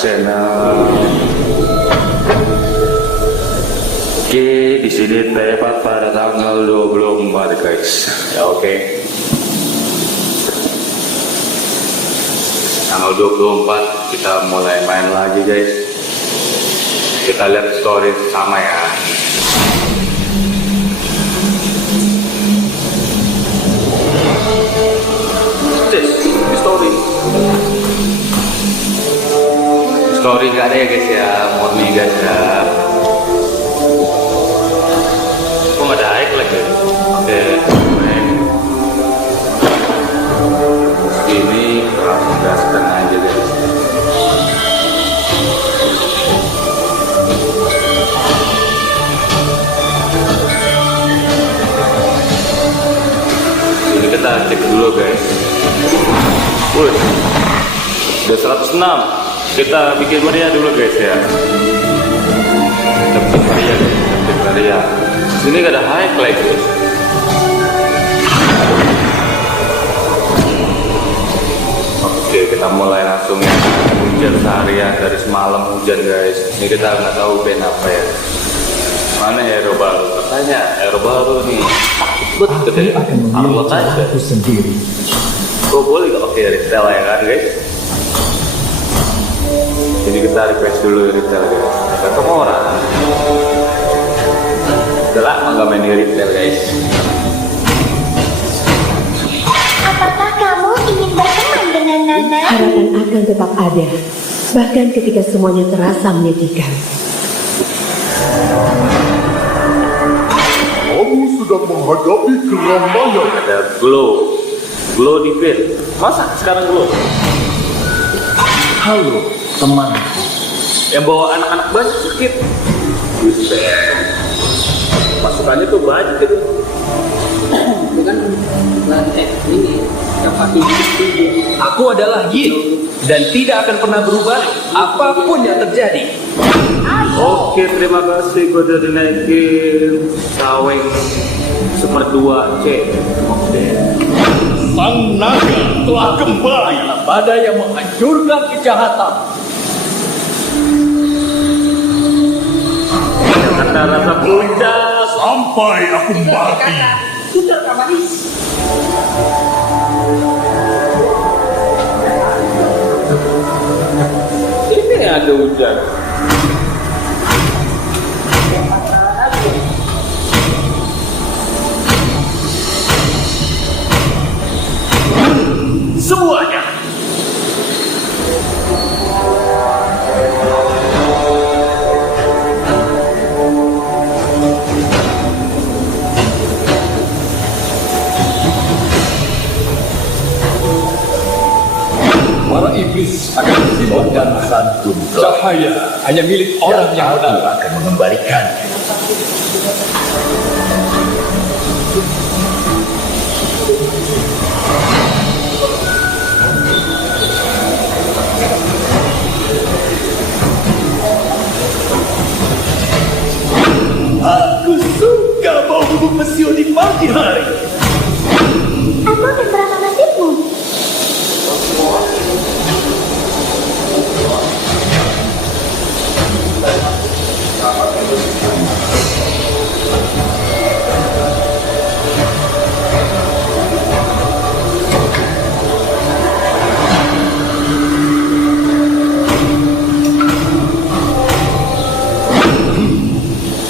horaschanel. Oke, di sini tepat pada tanggal 24 guys. Ya oke. Tanggal 24 kita mulai main lagi guys. Kita lihat story sama ya. Story nggak ada ya guys ya, mohon nih guys ya. Kok nggak ada air lagi? Oke, ini langsung gaskan aja guys. Ini kita cek dulu guys. Wih, udah 106. Kita bikin meriah dulu guys ya. Kita bikin meriah guys, kita bikin meriah. Sini gak ada highlight guys. Oke, kita mulai langsung ya. Hujan seharian dari semalam hujan guys. Ini kita nggak tahu band apa ya. Mana hero baru? Katanya hero baru nih. Betul deh. Upload aja. Sendiri. Oh boleh gak pakai retail ya kan guys? Jadi kita request dulu retail guys. Ketemu orang. Udah lama gak main di retail guys. Apakah kamu ingin berteman dengan Nana? Harapan akan tetap ada, bahkan ketika semuanya terasa menyedihkan. Kamu sudah menghadapi keramaian. Ada glow di film. Masa sekarang glow? Halo, teman. Yang bawa anak-anak banyak sakit. Masukannya tuh banyak gitu. Bukan ini yang pasti. Aku adalah Yin dan tidak akan pernah berubah apapun yang terjadi. Oke, terima kasih. Gue udah dinaikin Saweng Super 2C. Oke. Sang naga telah kembali pada yang menghancurkan kejahatan. Kata rasa puncak. Sampai aku mati. Sudah manis. Ini ada hujan. Semuanya. Para iblis akan disimpan dan santun. Cahaya hanya milik orang yang benar. Akan mengembalikan. Aku suka bau bubuk mesio di pagi hari. Aku akan bersama nasibmu.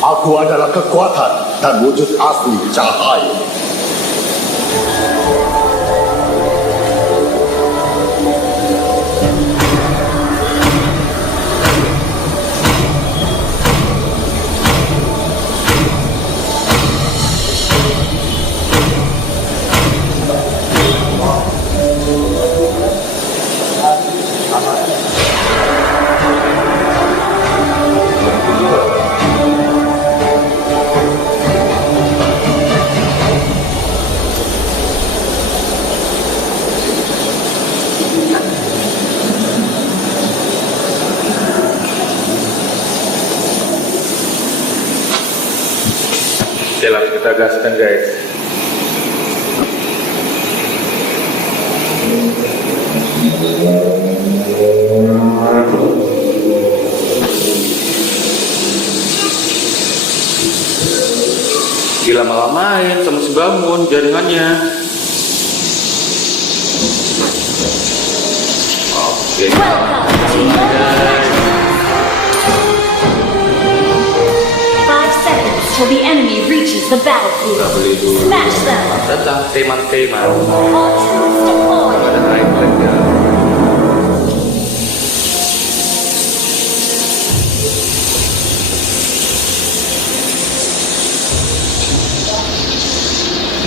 Aku adalah kekuatan dan wujud asli cahaya. Jelas kita gaskan guys. Dilama-lamain sama si bangun jaringannya. Oke. Guys. 5 seconds till the enemy reaches the battlefield. Udah beli dulu. Smash them. Datang teman-teman. All troops deployed. Ada naik lagi ya.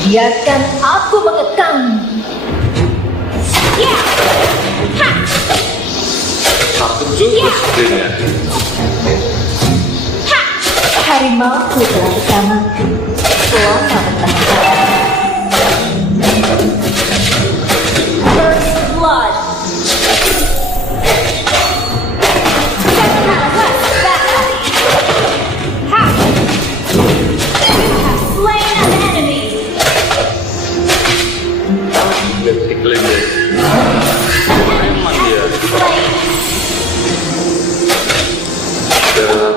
Biarkan aku mengekang. Ya. Ha. Satu juga screennya. Ha. Harimauku telah bersamaku selama bertahun-tahun. First blood. Ha. You have slain an enemy. Iklim deh. Emang dia.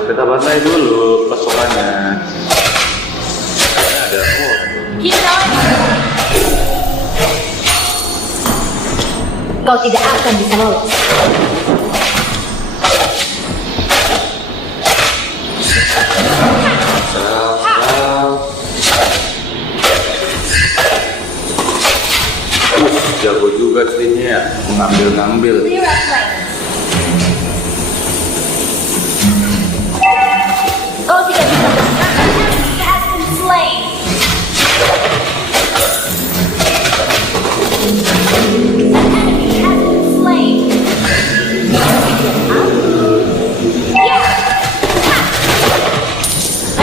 Kita bantai dulu pasukannya. Kayaknya ada. Kau tidak akan bisa lolos. Jago juga screennya, mengambil-ngambil. Clear up lanes. Kau tidak bisa bergerak. He has been slain. An enemy has been slain. Yeah. Ha.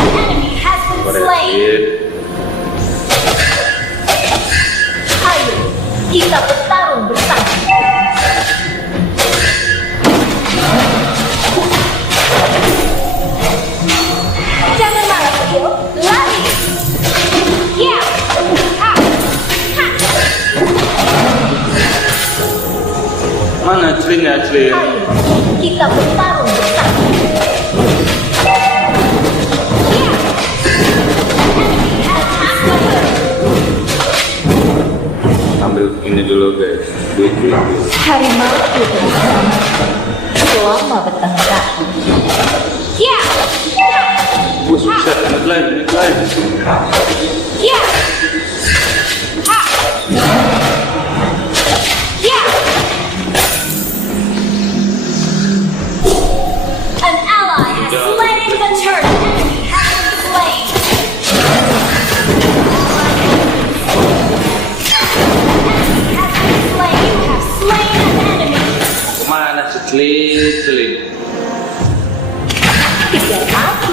An enemy has been slain. Ayo, kita bertarung bersama. Jangan marah, Phil. Lari. Ya. Ha. Ha. Mana screennya, screen? Ayo, kita bertarung bersama. Ya. Enemy has been slain. Ambil ini dulu guys, duit. Harimau itu bersama selama bertahun-tahun. Ya. Bisa, ingat lain. Ya. Ha. Ya. An ally has slain the turret. Enemy has been slain. Enemy has been slain. You have slain an enemy. Kemana si celin? Kejar aku.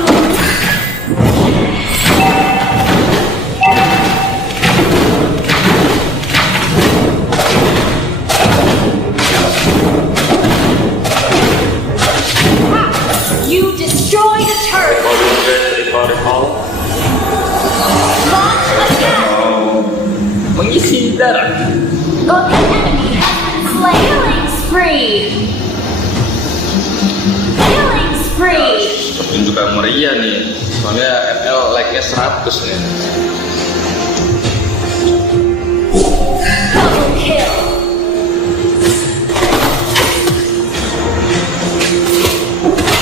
You destroyed a turret. Recall. Launch attack. Mengisi darah. Oh, the enemy has been slain. Killing spree. Killing spree. Pertunjukan meriah nih. Soalnya ML like-nya 100 nih. Double kill.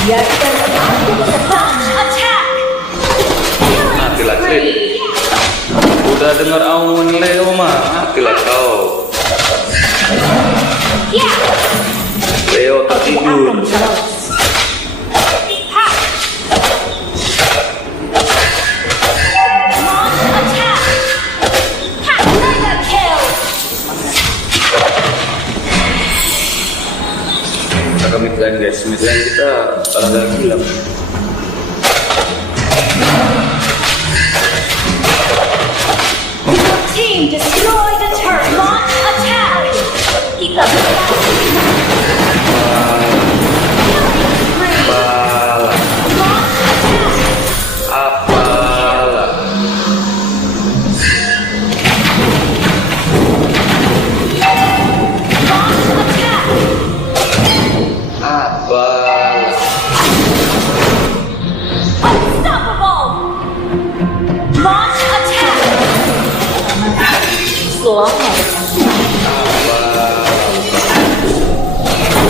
Biarkan aku mengekang. Attack. Killing Matilah, spree. Udah dengar awan Leo mah, matilah kau. Ya. Leo tertidur. Ha. Launch attack. Ha. Mega kill. Kita ke mid lane guys, mid lane kita ada gila. Your team destroyed the turret. Launch attack. Kita bertarung. Apalah, Launch attack. apalah. Launch attack. Apalah. selama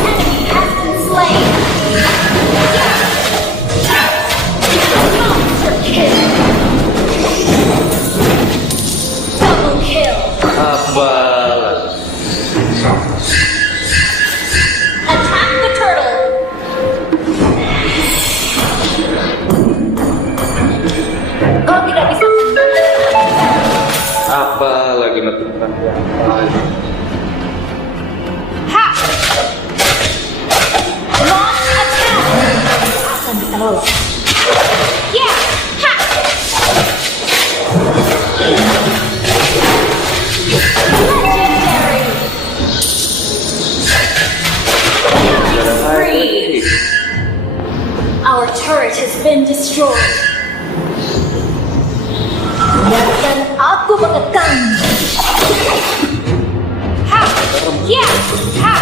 enemy has been slain. Monster kill. Double kill. Apalah. Attack the turtle. Kau tidak bisa. Apa lagi menentukan lagi? Ha! Launch attack. Akan bisa lolos. Yeah! Ha! Legendary. Killing spree. Our turret has been destroyed. Biarkan aku mengekang. Ha! Yeah! Ha!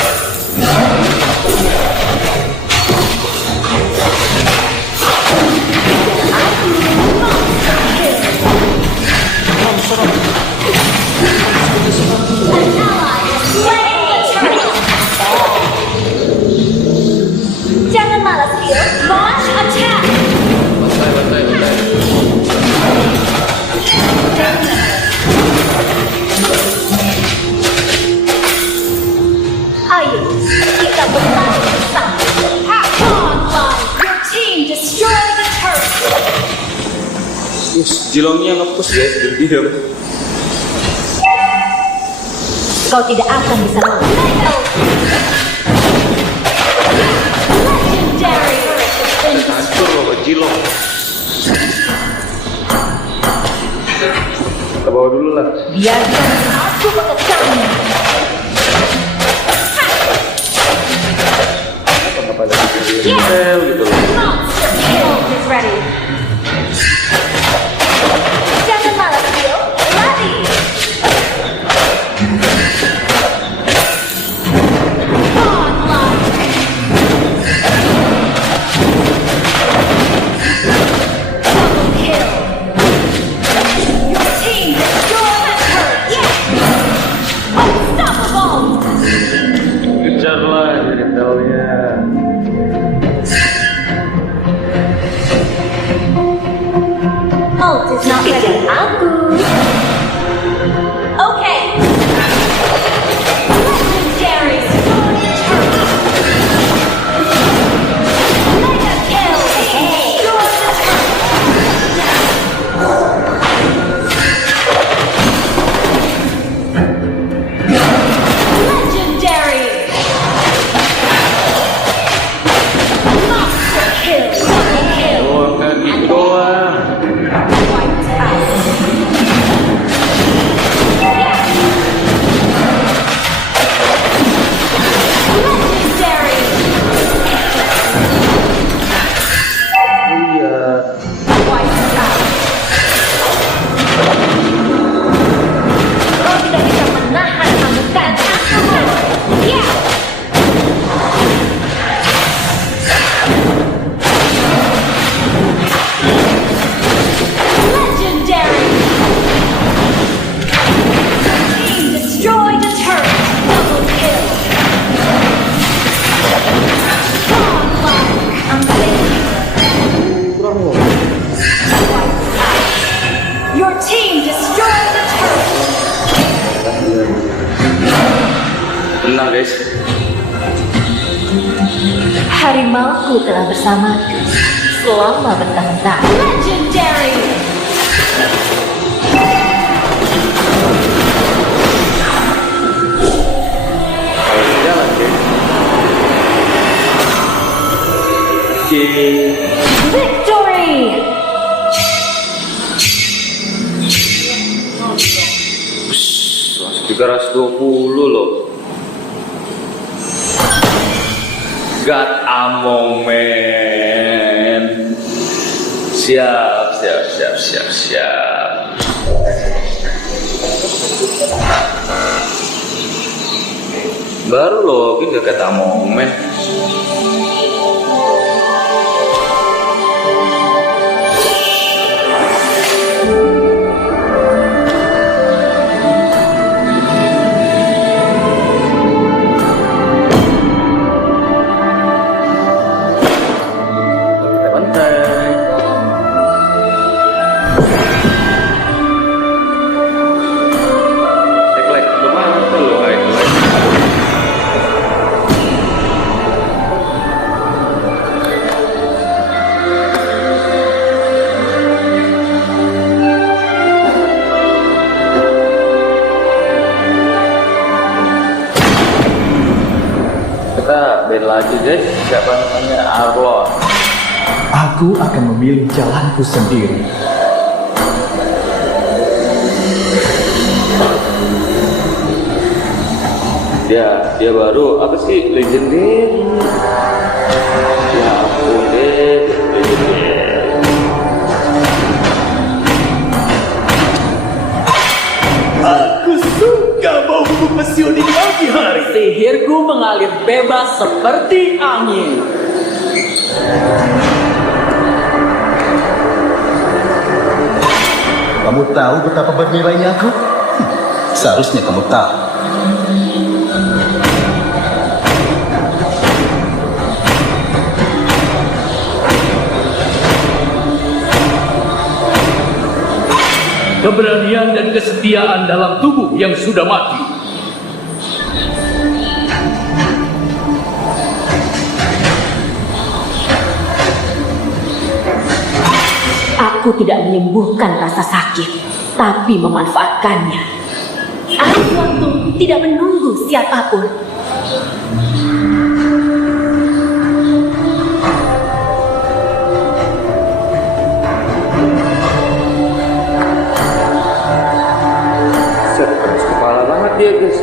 Aku monster kill. An ally has slain the turtle. Jangan malas, Bill. Launch attack. Bantai. Ayo, kita berlari bersama. Online, your team destroy the turret. Jilongnya ngepus guys, diam. Kau tidak akan bisa lolos. Legendary. Hancur loh Jilong. Kita bawa dulu lah. Biarkan aku mengekangnya. Kenapa ada di sel gitu loh. Monster kill is ready. Jangan malas, Bill. Lari. Online. Double kill. Your team destroyed that turret. Yeah. Unstoppable. Kejarlah jendelnya. Ult is not ready. Aku. Okay. Legendary destroy the turret. Mega kill. Destroy the turret. Legendary. Monster kill. Double kill. Doang kan gitu doang. Wiped out. Legendary. Iya. Wiped out. Kau tidak bisa menahan amukan. Yeah. Legendary. Team destroy the turret. Double kill. Godlike. Amazing. Wiped out. Your team destroyed the turret. Tenang guys. Harimauku telah bersamaku selama bertahun-tahun. Legendary. Harus jalan guys. Oke. Victory. Masih 320 loh. God among man. Siap. Baru login gak kata momen. lagi guys, siapa namanya? Arlon. Aku akan memilih jalanku sendiri. Dia baru apa sih, legendary. Ya ampun deh, legendary. Aku suka bau bubuk mesiu di pagi hari. Sihirku mengalir bebas seperti angin. Kamu tahu betapa bernilainya aku? Seharusnya kamu tahu. Keberanian dan kesetiaan dalam tubuh yang sudah mati. Aku tidak menyembuhkan rasa sakit, tapi memanfaatkannya. Arus waktu tidak menunggu siapapun. Set, keras kepala banget dia guys.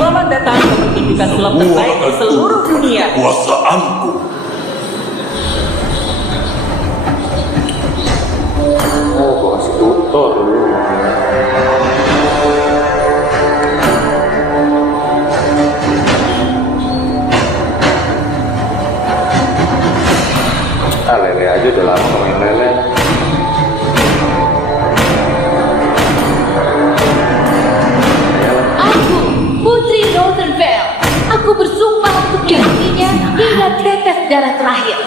Selamat datang ke pertunjukan film terbaik di seluruh dunia. Kekuasaanku. Oh, gua kasih tutor dulu. Lele aja udah lama nggak main lele. Aku, Putri Northernvale. Aku bersumpah untuk memilikinya hingga tetes darah terakhir.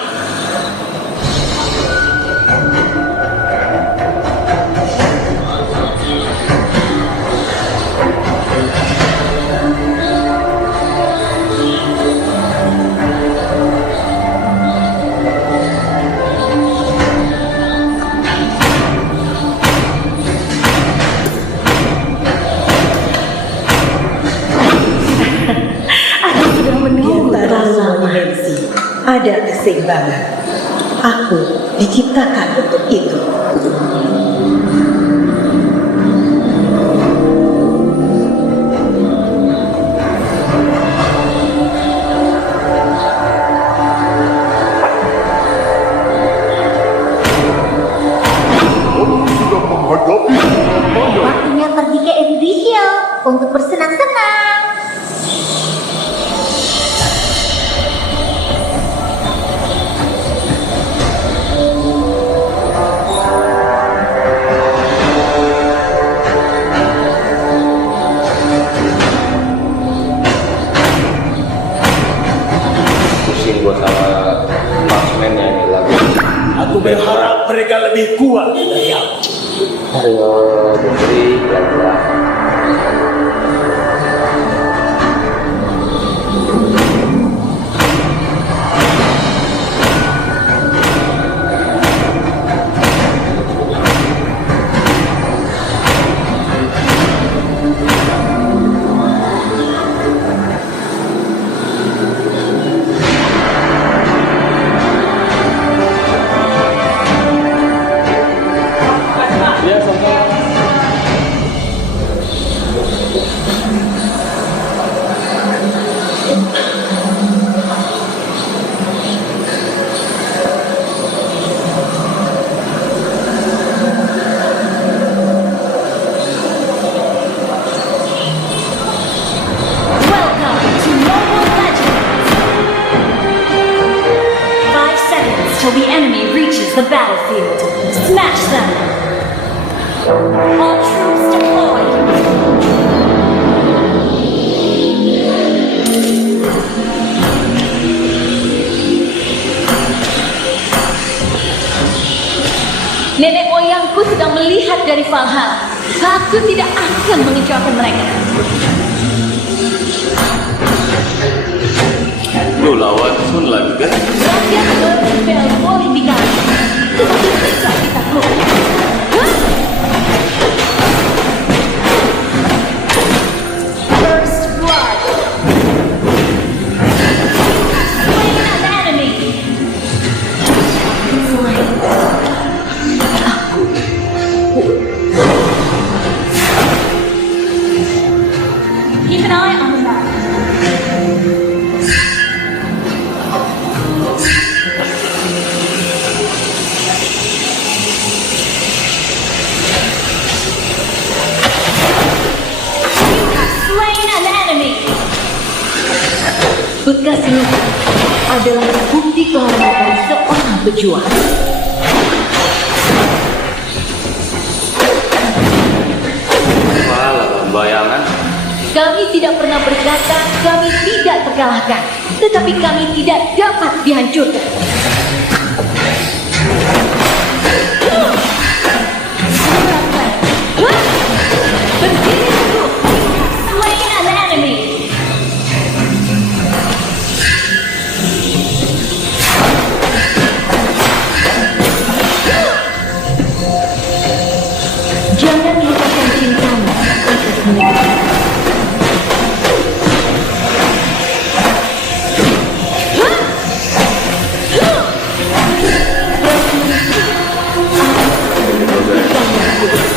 Aku sudah menunggu Di antara terlalu semua lama. dimensi ada keseimbangan. Aku diciptakan untuk itu. Sudah menghadapi Waktunya pergi ke Envision untuk bersenang-senang. Pusing gua sama marksman-nya ini lagu. Aku berharap mereka lebih kuat dari aku. Ayo, Putri, pelan-pelan. Ya, sama. Welcome to Mobile Legends! 5 seconds till the enemy reaches the battlefield. Smash them! All troops deployed! Nenek moyangku sedang melihat dari Valhalla. Aku tidak akan mengecewakan mereka. Lu lawan Sun lagi kan? Rakyat Northernvale boleh dikalahkan, tetapi bisa ditaklukkan. Hah? adalah bukti kehormatan seorang pejuang. Walah, bayangan. Kami tidak pernah berkata kami tidak terkalahkan, tetapi kami tidak dapat dihancurkan. Berdiri teguh. Slain an enemy. Jangan lupakan cintamu atas negeri.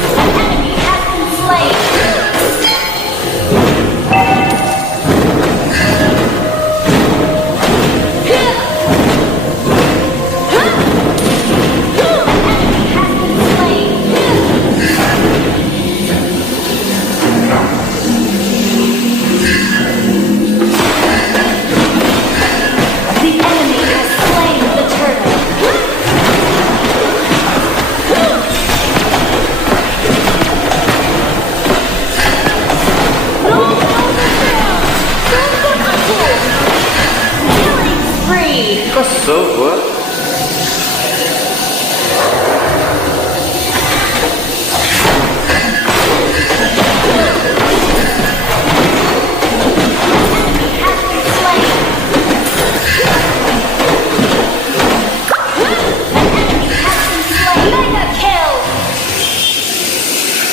An enemy has been slain. Enemy has been slain. The enemy has slain the turtle. Killing spree. Kesel gua. Has been slain. An enemy has been slain. Mega kill.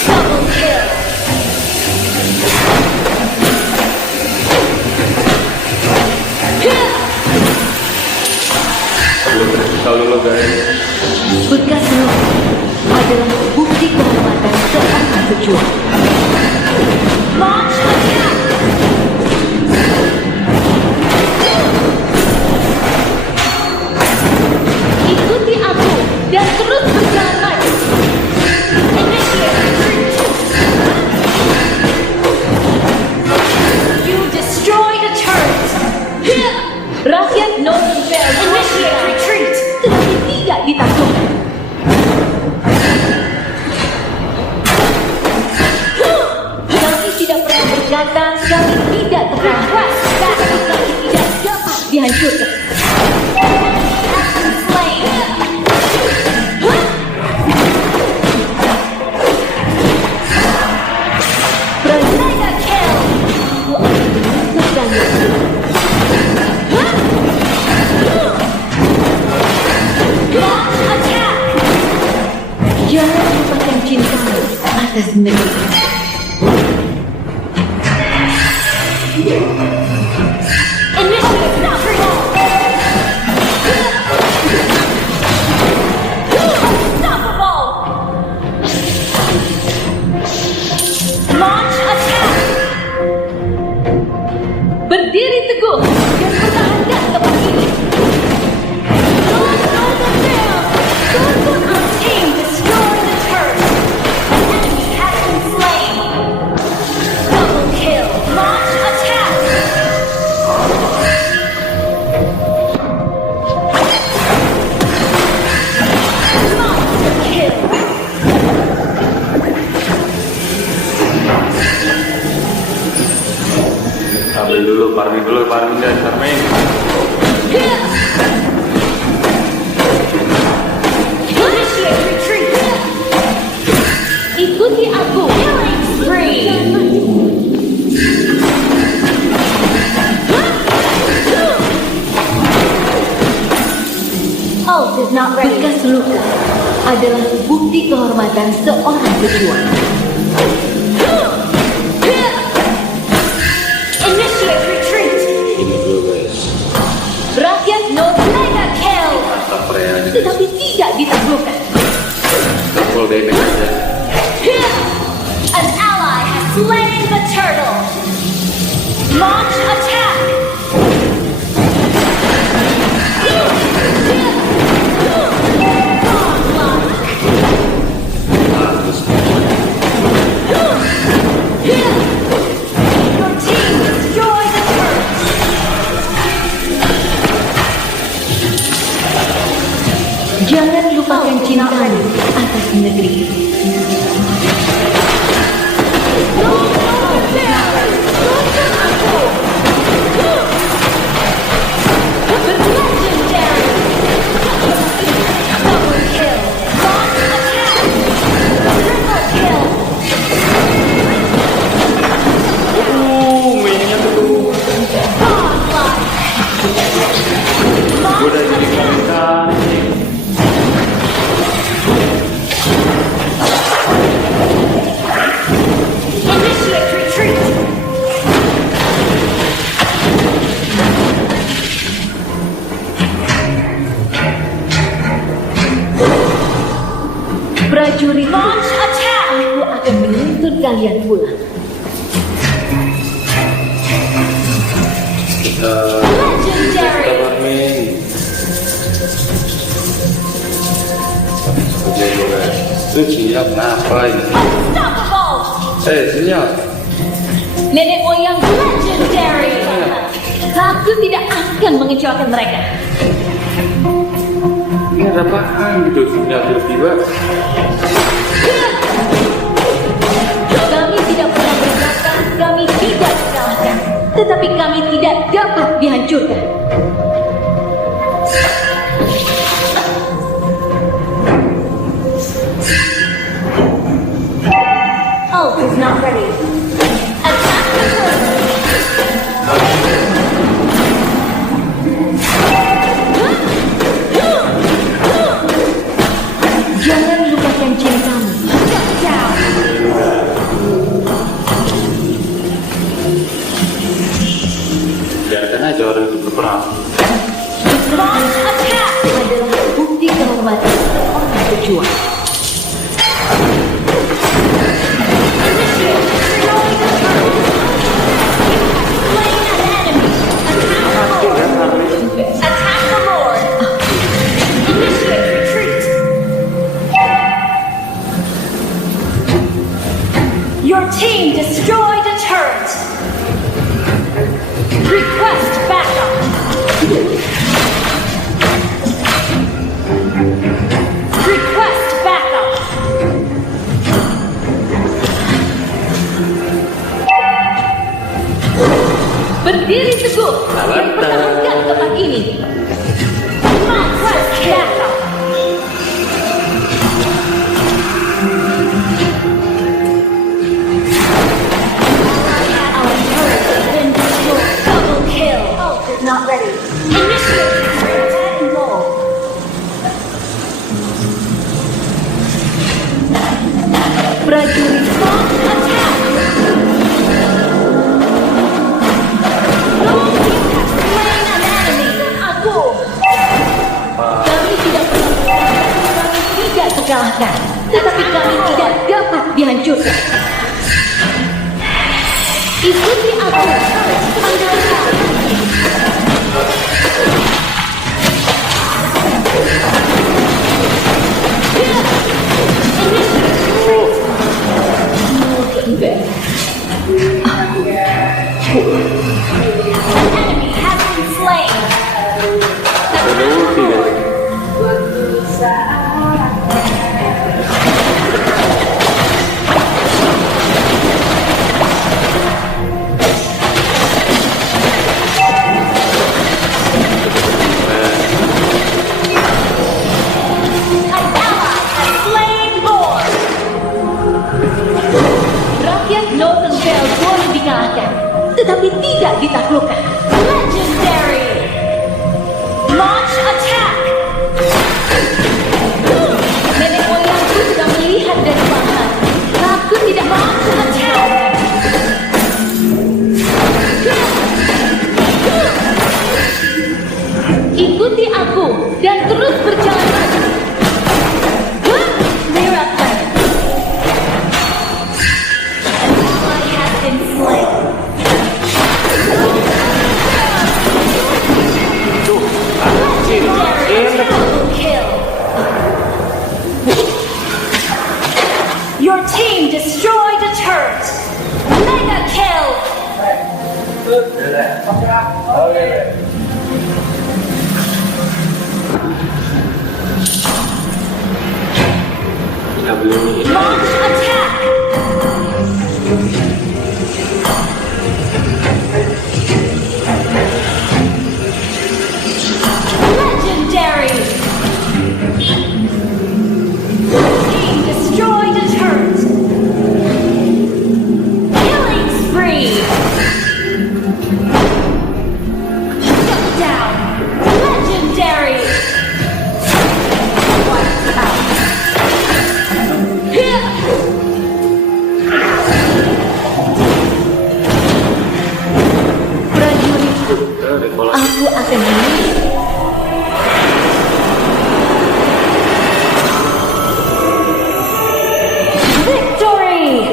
Double kill. Tahu dulu guys. Bekas luka adalah bukti kehormatan seorang pejuang. Launch attack. Ikuti aku dan terus berjalan maju. Initiate retreat. You destroyed a turret. Rakyat Northern Fair Initiate retreat. tetapi tidak ditaklukkan. Kami tidak pernah berkata kami tidak terkalahkan, tetapi kami tidak dapat dihancurkan. Has been slain. Mega kill. Aku akan menyelamatkanmu. Launch attack. Jangan lupakan cintamu atas negeri. Initiate knockdown. Unstoppable. Launch attack. Berdiri teguh dan pertahankan tempat ini. Our team destroyed the turret. An enemy has been slain. Double kill. Launch attack. Monster kill. Ambil dulu, farming guys, farming. Initiate retreat. Ikuti aku. Killing spree. Ult is not ready. Bekas luka adalah bukti kehormatan seorang pejuang. Initiate retreat. Ini dulu guys. Rakyat Northern Mega kill. Mantap ya. tetapi tidak ditaklukkan. Full damage aja. An ally has slain the turtle. Launch attack. Your team destroyed the turret. Jangan lupakan cintamu atas negeri ini. Mainnya tuh. Gue udah jadi komentar nih. Initiate retreat. Prajurit, Launch attack. aku akan menuntut kalian pulang. Legendary. Sabar main. Oke guys. Siap kenapa ini? Unstoppable. Siap. Nenek moyang Legendary. aku tidak akan mengecewakan mereka. Ini ada apaan gitu? Sinyal tiba-tiba. Kami tidak pernah berkata kami tidak dikalahkan, tetapi kami tidak dapat dihancurkan. Ult is not ready. Attack the turret. Jangan lupakan cintamu. Shut down. Biarkan aja orang itu berperang. Launch attack. Adalah bukti kehormatan orang berjuang. Initiate. Destroy the turret. Slain an enemy. Attack the Lord. Initiate retreat. Your team destroyed a turret. Request backup. Request backup. Berdiri teguh dan pertahankan tempat ini. Request backup. Our turret has been destroyed. Double kill. Ult is not ready. Initiate retreat and roll. Prajurit, Launch attack. You have slain an enemy. aku. Kami tidak pernah kami tidak terkalahkan, tetapi kami tidak dapat dihancurkan. Ikuti aku. Under attack. Enemy has been slain. Ada ulti guys. An ally has slain Lord. Rakyat Northern Vale boleh dikalahkan, tetapi tidak ditaklukkan. Legendary. Launch attack. Nenek moyangku sudah melihat dari belakang. Aku tidak Launch attack. ikuti aku dan terus berjalan maju. Miracle. An ally has been slain. Legendary. Double kill. Your team destroyed a turret. Mega kill. Launch attack! Legendary! Team destroyed a turret! Killing spree! Shut down! Legendary! Wiped out! Prajuritku, aku akan memilih. Victory!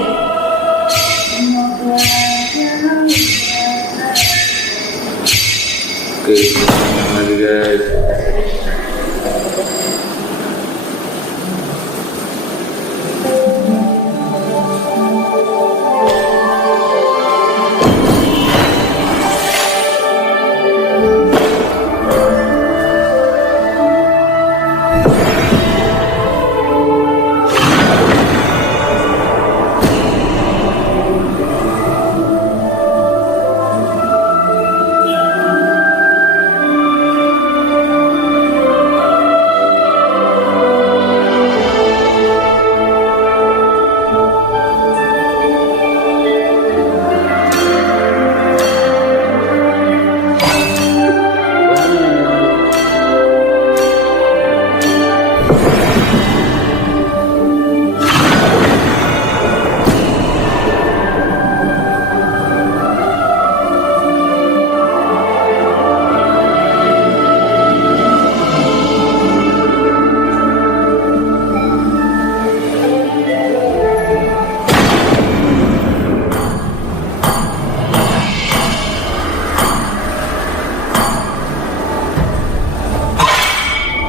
Oke, lagi guys.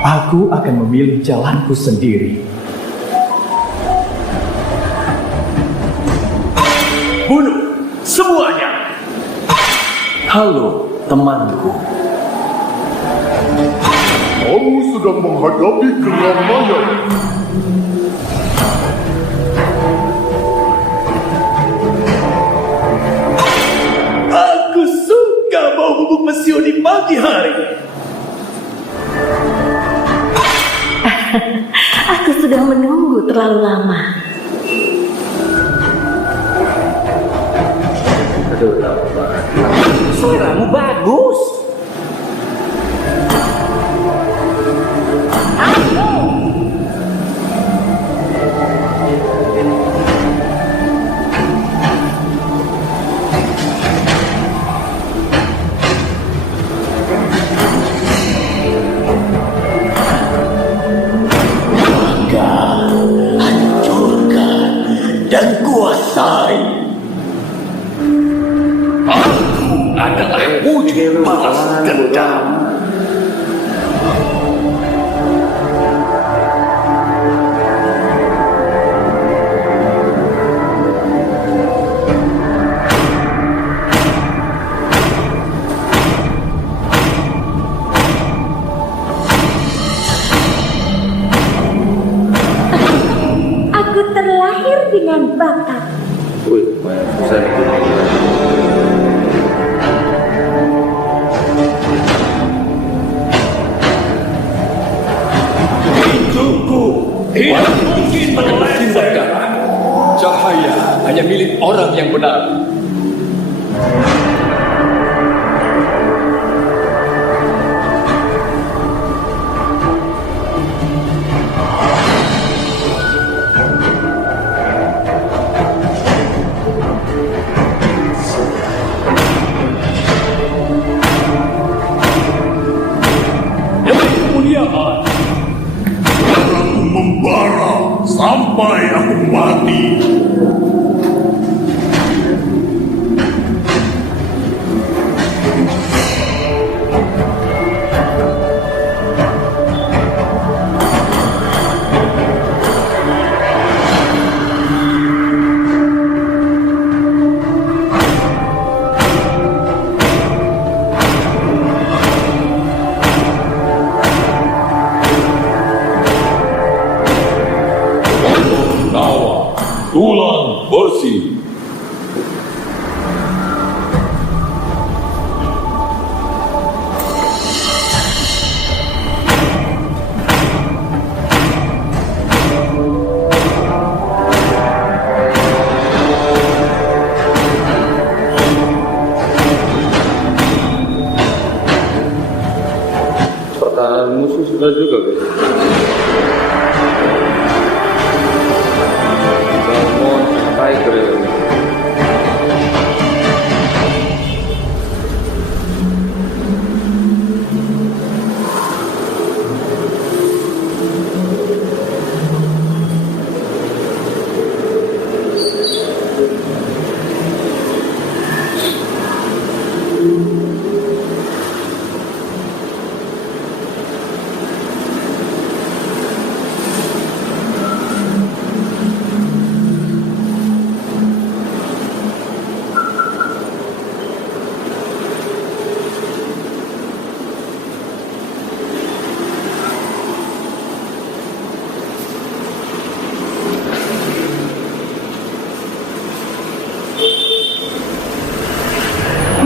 Aku akan memilih jalanku sendiri. Bunuh semuanya. Halo, temanku. Kamu sedang menghadapi keramaian. Aku suka bau bubuk mesiu di pagi hari. Aku sudah menunggu terlalu lama. Aduh, lama banget. Suaramu bagus. Dan kuasai. Aku adalah wujud balas dendam. Aku terlahir dengan bakat. Wih, lumayan susah nih. Hidupku tidak mungkin meleset. Cahaya hanya milik orang yang benar. Demi kemuliaan, Darahku membara sampai aku mati. Emosi. Pertahanan musuh sudah juga guys. Bangun tiger ya.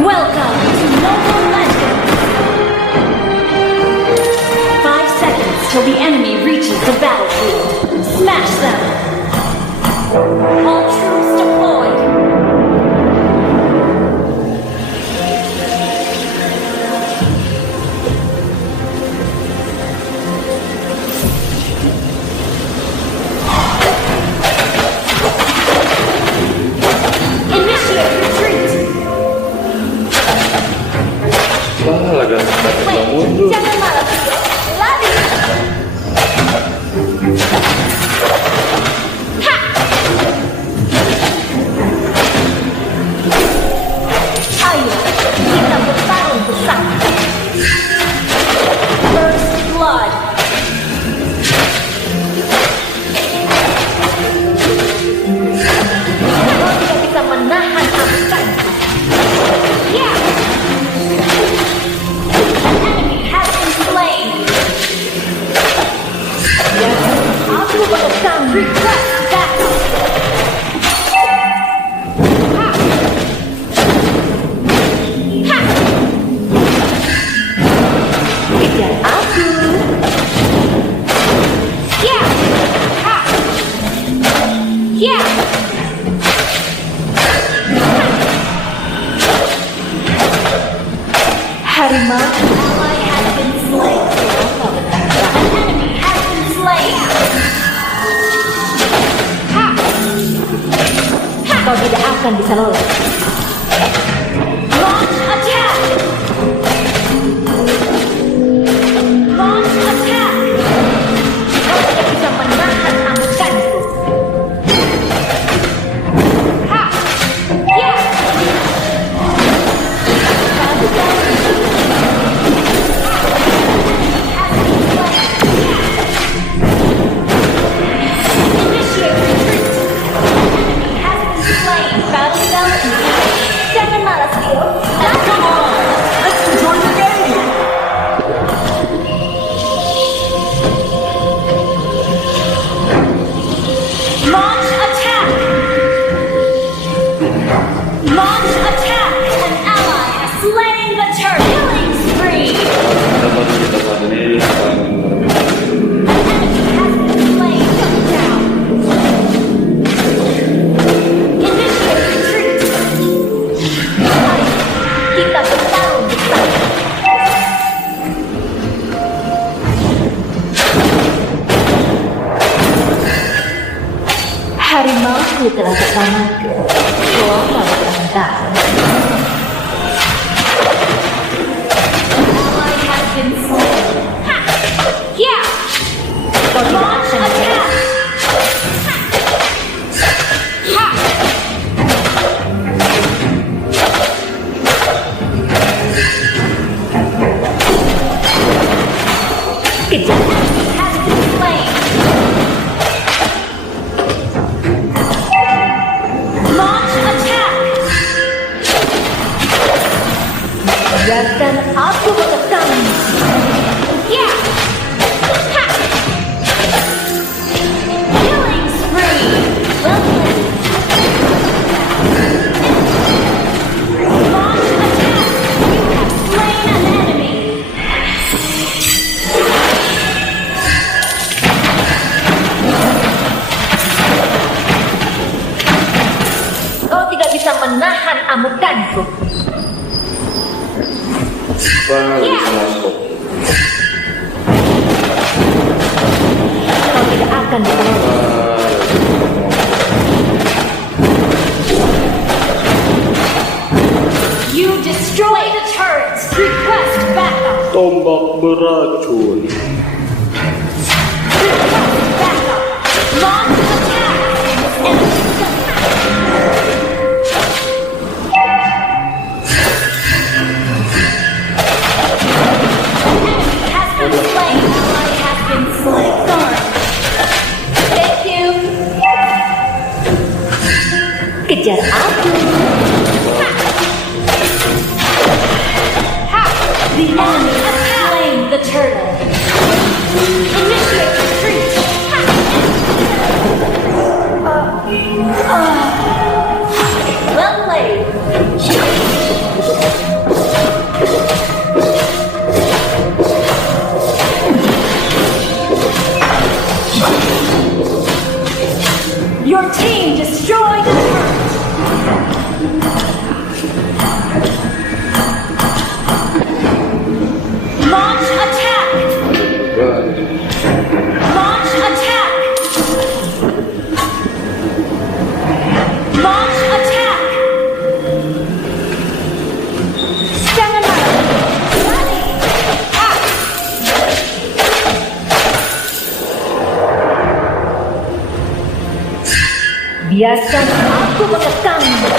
Welcome to Mobile Legends! 5 seconds till the enemy reaches the battlefield. Smash them! All troops deployed! Initiate retreat! Wah, laga kita mundur. Jangan malas, lari! Ha! Ayo, kita bertarung bersama. First blood. Kau tidak bisa menahan amukan. Yeah! Enemy has been slain. Yes, aku akan request that. Ha! Ha! Kejar aku. Yeah. Ha! Yeah. Harimau ally has been slain. An enemy has been slain. Ha! Ha! Kau tidak akan bisa lolos. Launch attack. Launch attack. Kau tidak bisa menahan amukanku. Ha! Yeah. Bantu, dari. Initiate retreat. Enemy has been slain. Battle development. Jangan malas, Phil. Come on, let's enjoy the game. Launch attack. Launch attack. An ally has slain the turret. Killing spree. Kita baru kita saat ini akan An enemy has been slain. Shut down. Initiate retreat. Ayo, kita bertarung bersama. Harimauku telah bersamaku selama bertahun-tahun. Ally has been slain. Ha! Yeah! Launch attack! Ha! Kejar. Has been slain. Launch attack! Biarkan aku menekan. Yeah! Ha! Killing spree! Well played. ampun. Launch attack! Thank you. Kejar aku. The enemy has slain the turtle. Initiate retreat. Well played. Your team destroyed the turret. Launch attack. Launch attack. Launch attack. Jangan marah. Lari. Ah. Biarkan aku mengekangmu.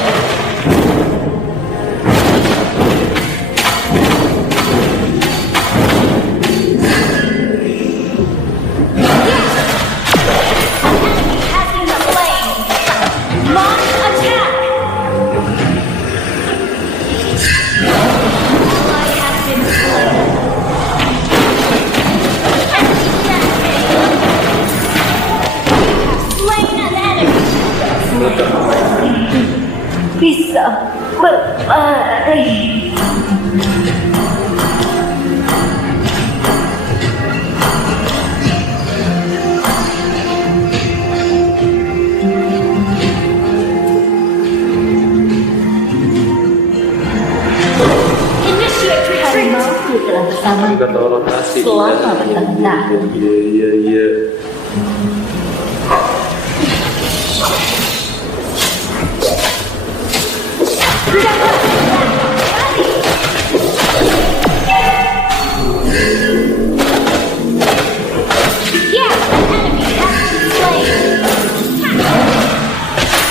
Bisa berlari. Initiate retreat. Harimauku telah bersama Kata rotasi. selama bertahun-tahun. Iya.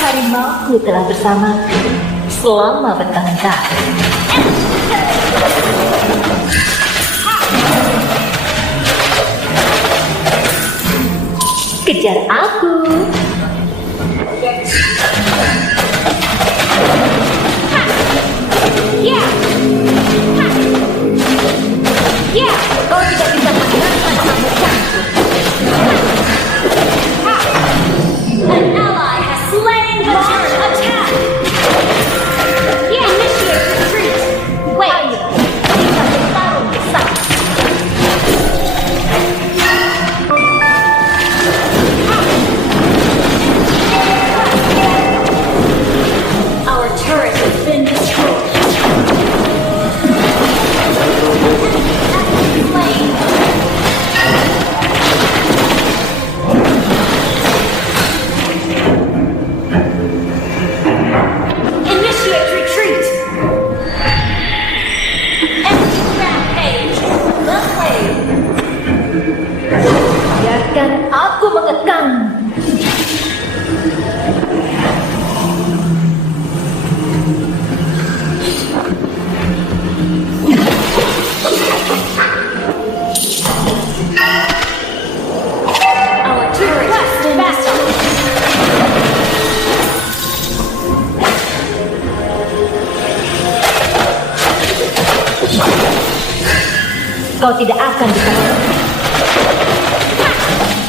Harimauku telah bersama selama bertahun-tahun. Kejar aku. Ya. Ya, kau tidak bisa menghilangkan sambutanku. An ally has slain the turret. Attack. Yeah, initiate retreat. Wait. Kita bertarung bersama. Our turret has been destroyed. Initiate retreat. Enemy rampage. Well played. Biarkan aku mengekang. Our turret has been destroyed. Kau tidak akan dikalahkan.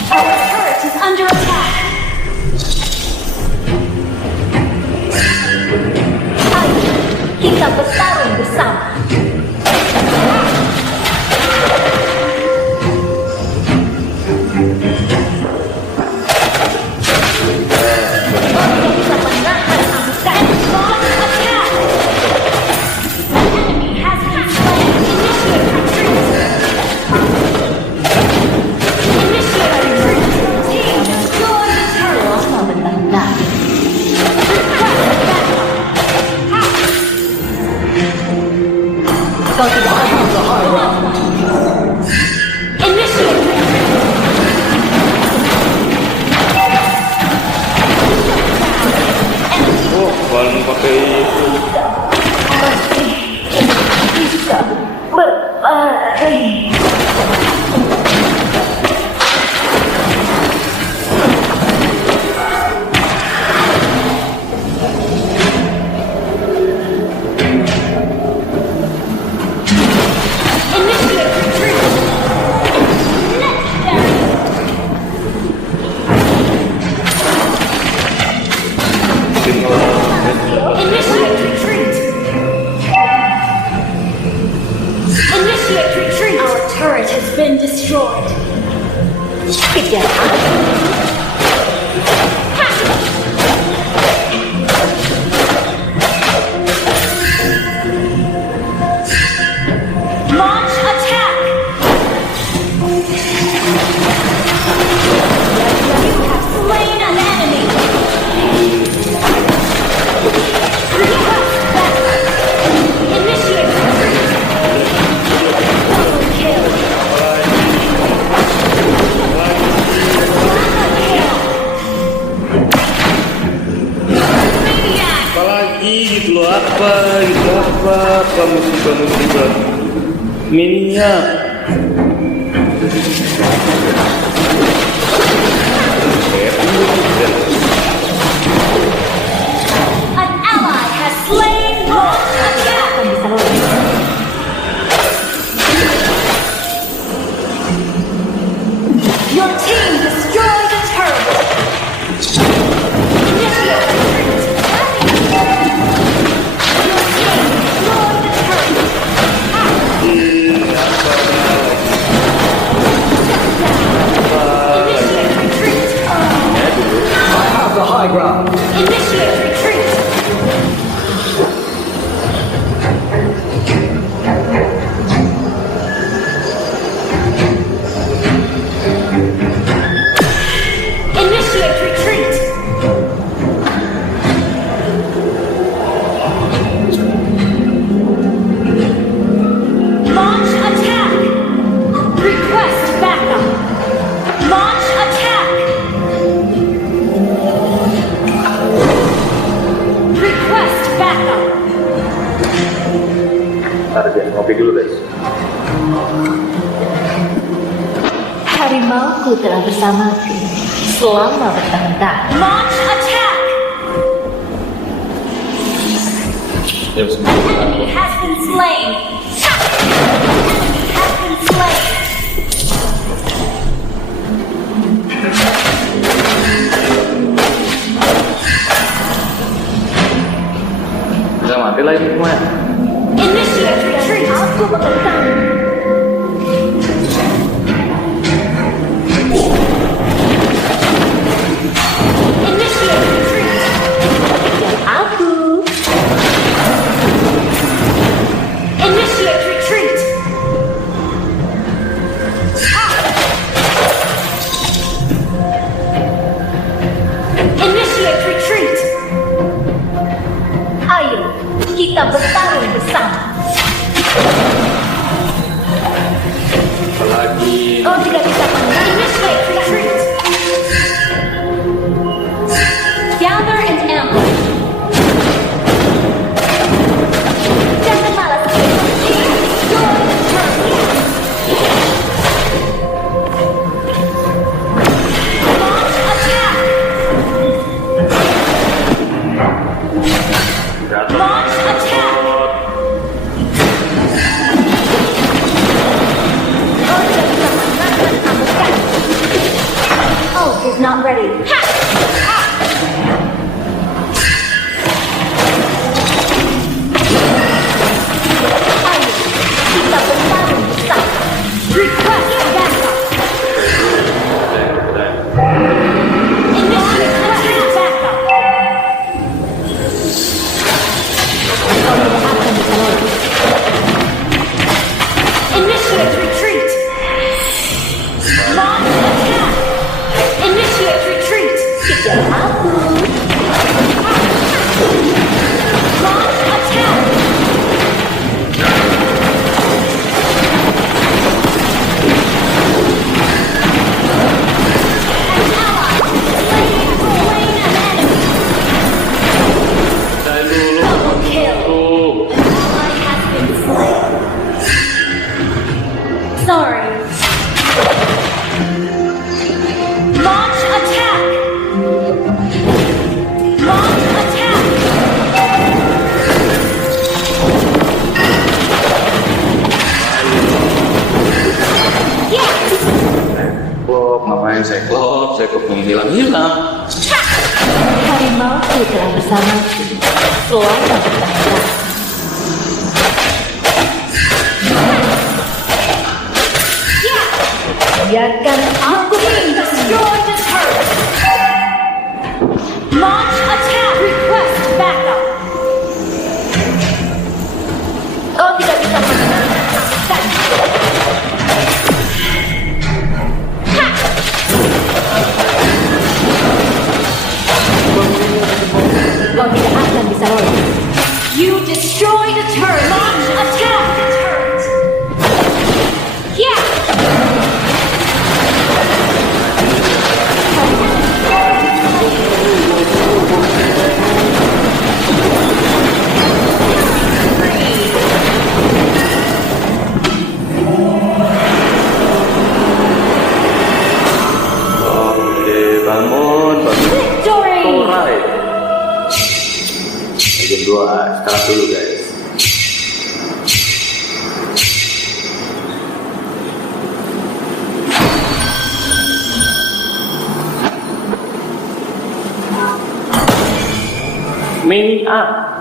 Our turret is under attack. Ayo, kita bertarung bersama. Kau tidak bisa menahan sambutan. Launch attack. An enemy has been slain. Initiate retreat. Kejar aku. Launch attack. You have slain an enemy. Initiate retreat. Double kill. Apalagi gitu loh, apa musibah mininya. An ally has slain launch attack. Your team destroyed a turret. Initiate retreat. Your team destroyed the turret. Initiate retreat. I have the high ground. Initiate retreat. Initiate retreat. Launch attack. Request backup. Launch attack. Request backup. Ntar jangan ngopi dulu guys. Harimauku telah bersamaku selama bertahun-tahun. Launch attack. Jam 9. Enemy has been slain. Enemy has been slain. Udah mati lah ini semua. Initiate retreat. Aku menentang. Initiate retreat. Kejar aku. Initiate retreat. Initiate retreat. Ayo, kita bertarung bersama. Apalagi Kau tidak bisa menang. Initiate retreat. Gather and ambush. Jangan malas. Destroy the turret. Launch attack. Launch attack. Kau tidak bisa menangkan ambekan. Ult is not ready. Ayo, kita bertarung bersama. Request backup. Initiate retreat backup. Kau tidak akan bisa lagi. Initiate retreat. Launch attack. Initiate retreat. Kejar aku. Launch attack. An ally slain an enemy. saya dulu. Double kill. Tuh. An ally has been slain. Sorry. Launch attack. Launch attack. Klop, ngapain saya klop menghilang-hilang. Harimauku telah bersamaku selama bertahun-tahun. Biarkan aku destroy the turret. Launch attack. Request backup. Kau tidak bisa menang. Kau tidak akan bisa lolos. You destroy the turret. Launch attack. Yeah. Oke, bangun. Victory. Alright. Bagian 2, istirahat dulu guys. Mini A.